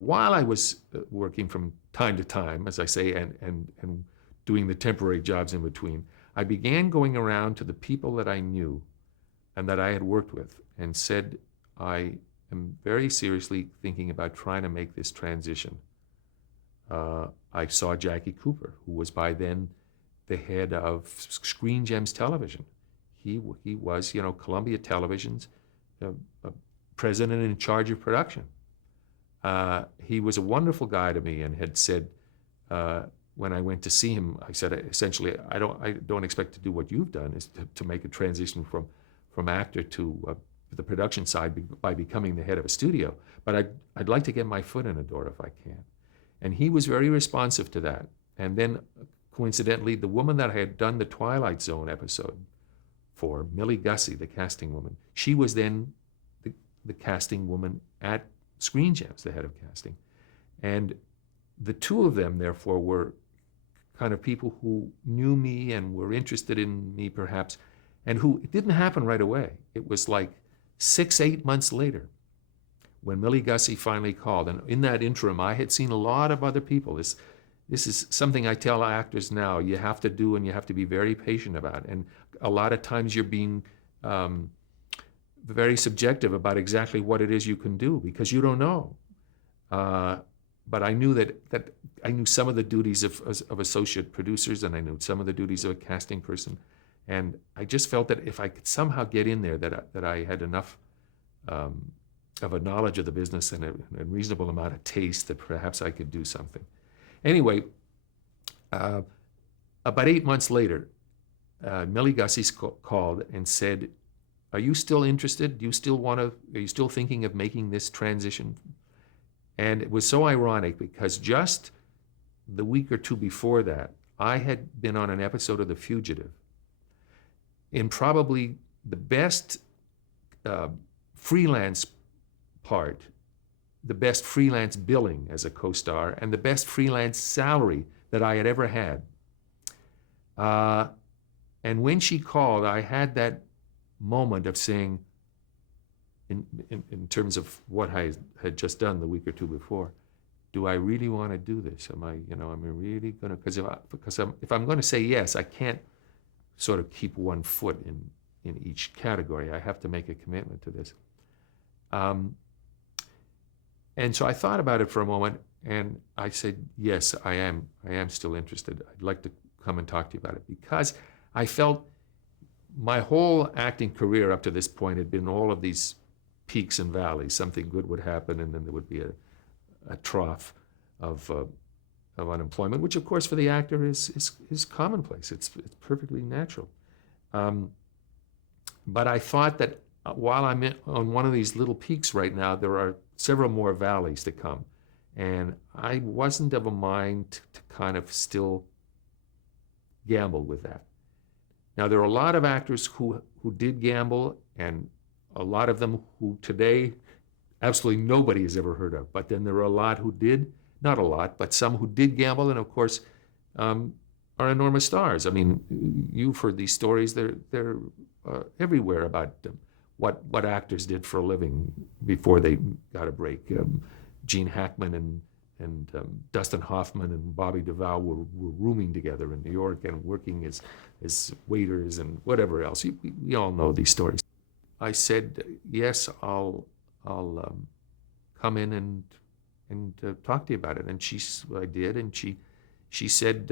While I was working from time to time, as I say, and doing the temporary jobs in between, I began going around to the people that I knew and that I had worked with and said, I am very seriously thinking about trying to make this transition. I saw Jackie Cooper, who was by then the head of Screen Gems Television. He was, Columbia Television's uh, uh, president in charge of production. He was a wonderful guy to me and had said, when I went to see him, I said, essentially, I don't expect to do what you've done, is to make a transition from actor to the production side by becoming the head of a studio. But I'd like to get my foot in the door if I can. And he was very responsive to that. And then, coincidentally, the woman that I had done the Twilight Zone episode for, Millie Gussie, the casting woman, she was then the casting woman at Screen Gems, the head of casting. And the two of them, therefore, were kind of people who knew me and were interested in me, perhaps, and who, it didn't happen right away. It was like 6-8 months later when Millie Gussie finally called. And in that interim, I had seen a lot of other people. This is something I tell actors now, you have to do, and you have to be very patient about. And a lot of times you're being very subjective about exactly what it is you can do, because you don't know. But I knew that I knew some of the duties of associate producers, and I knew some of the duties of a casting person. And I just felt that if I could somehow get in there, that I had enough of a knowledge of the business and a reasonable amount of taste that perhaps I could do something. Anyway, about 8 months later, Millie Gussie called and said, "Are you still interested? Do you still are you still thinking of making this transition?" And it was so ironic because just the week or two before that, I had been on an episode of The Fugitive in probably the best freelance part, the best freelance billing as a co-star, and the best freelance salary that I had ever had. And when she called, I had that moment of saying, in terms of what I had just done the week or two before, do I really want to do this? Am I really going to? Because if I'm going to say yes, I can't sort of keep one foot in each category. I have to make a commitment to this. And so I thought about it for a moment, and I said, yes, I am still interested. I'd like to come and talk to you about it, because I felt my whole acting career up to this point had been all of these peaks and valleys. Something good would happen, and then there would be a trough of unemployment, which of course for the actor is commonplace. It's perfectly natural. But I thought that while I'm on one of these little peaks right now, there are several more valleys to come. And I wasn't of a mind to kind of still gamble with that. Now, there are a lot of actors who did gamble, and a lot of them who today absolutely nobody has ever heard of. But then there are a lot who did, not a lot, but some who did gamble, and of course are enormous stars. I mean, you've heard these stories. They're everywhere about what actors did for a living before they got a break. Gene Hackman and Dustin Hoffman and Bobby Duvall were rooming together in New York and working as waiters and whatever else. We all know these stories. I said, yes, I'll come in and talk to you about it. And I did, and she said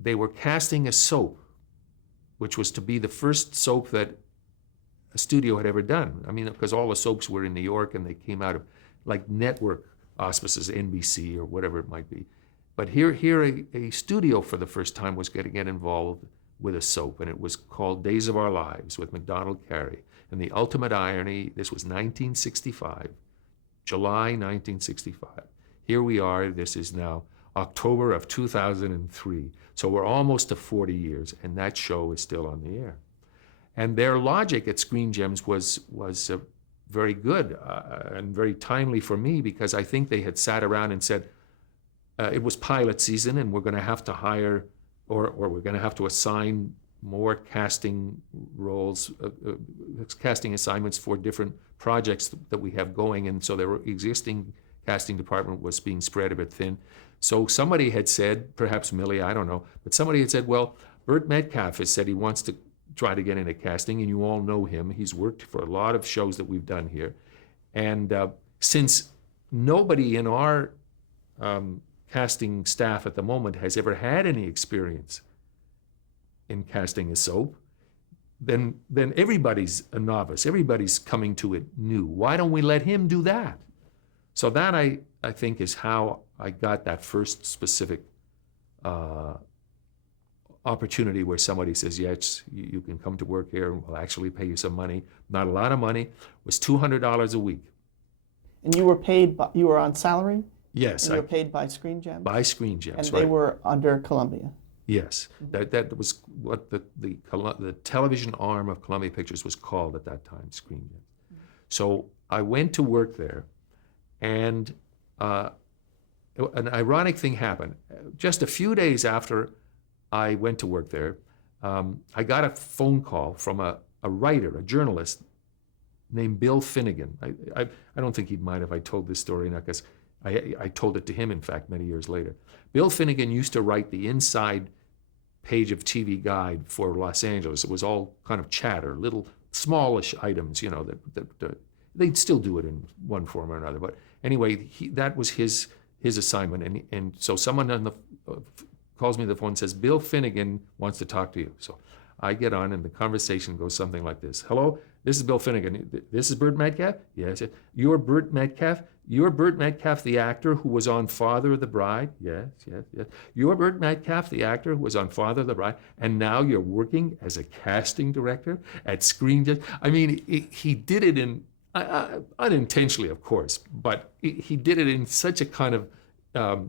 they were casting a soap, which was to be the first soap that a studio had ever done. I mean, because all the soaps were in New York, and they came out of like network auspices, NBC or whatever it might be. But here a studio for the first time was going to get involved with a soap, and it was called Days of Our Lives with MacDonald Carey. And the ultimate irony, this was 1965, July 1965. Here we are, this is now October of 2003. So we're almost to 40 years, and that show is still on the air. And their logic at Screen Gems was very good and very timely for me, because I think they had sat around and said, it was pilot season, and we're going to have to hire, or we're going to have to assign more casting roles, casting assignments for different projects that we have going. And so there were existing casting department was being spread a bit thin. So somebody had said, perhaps Millie, I don't know, but somebody had said, well, Burt Metcalfe has said he wants to try to get into casting, and you all know him. He's worked for a lot of shows that we've done here. And since nobody in our casting staff at the moment has ever had any experience in casting a soap, then everybody's a novice. Everybody's coming to it new. Why don't we let him do that? So that, I think, is how I got that first specific opportunity where somebody says, yes, you can come to work here, and we'll actually pay you some money. Not a lot of money. It was $200 a week. And you were paid by, you were on salary? Yes. And you were paid by Screen Gems? By Screen Gems, and they were under Columbia? Yes. That was what the television arm of Columbia Pictures was called at that time, Screen Gems. So I went to work there, and an ironic thing happened. Just a few days after I went to work there, I got a phone call from a writer, a journalist named Bill Finnegan. I don't think he'd mind if I told this story now, because I told it to him, in fact, many years later. Bill Finnegan used to write the inside page of TV Guide for Los Angeles. It was all kind of chatter, little smallish items, that they'd still do it in one form or another. But anyway, that was his assignment. And so someone on the calls me on the phone and says, Bill Finnegan wants to talk to you. So I get on, and the conversation goes something like this. Hello, this is Bill Finnegan. This is Burt Metcalfe? Yes. You're Burt Metcalfe? You're Burt Metcalfe, the actor who was on Father of the Bride? Yes. You're Burt Metcalfe, the actor who was on Father of the Bride, and now you're working as a casting director at Screen Gems? I mean, he did it in, unintentionally, of course, but he did it in such a kind of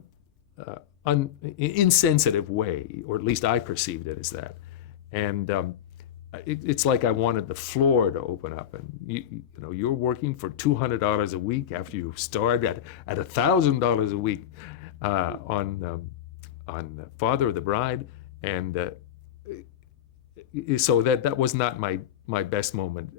insensitive way, or at least I perceived it as that. And it's like I wanted the floor to open up, and you're working for $200 a week after you started at $1,000 a week on Father of the Bride, and so that was not my best moment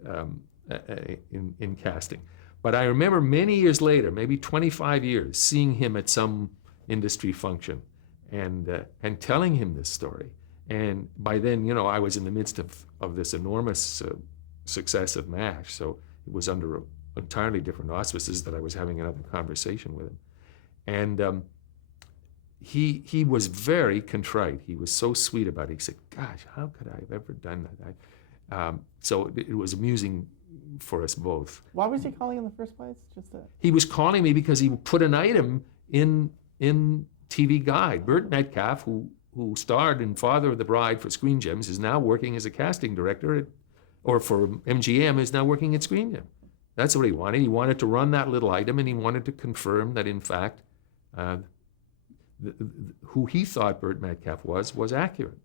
in casting. But I remember many years later, maybe 25 years, seeing him at some industry function and telling him this story. And by then, I was in the midst of this enormous success of MASH, so it was under entirely different auspices that I was having another conversation with him. And he was very contrite. He was so sweet about it. He said, gosh, how could I have ever done that? So it was amusing for us both. Why was he calling in the first place? He was calling me because he put an item in TV Guide. Burt Metcalfe, who starred in Father of the Bride for Screen Gems, is now working as a casting director or for MGM, is now working at Screen Gems. That's what he wanted. He wanted to run that little item, and he wanted to confirm that, in fact, who he thought Burt Metcalfe was accurate.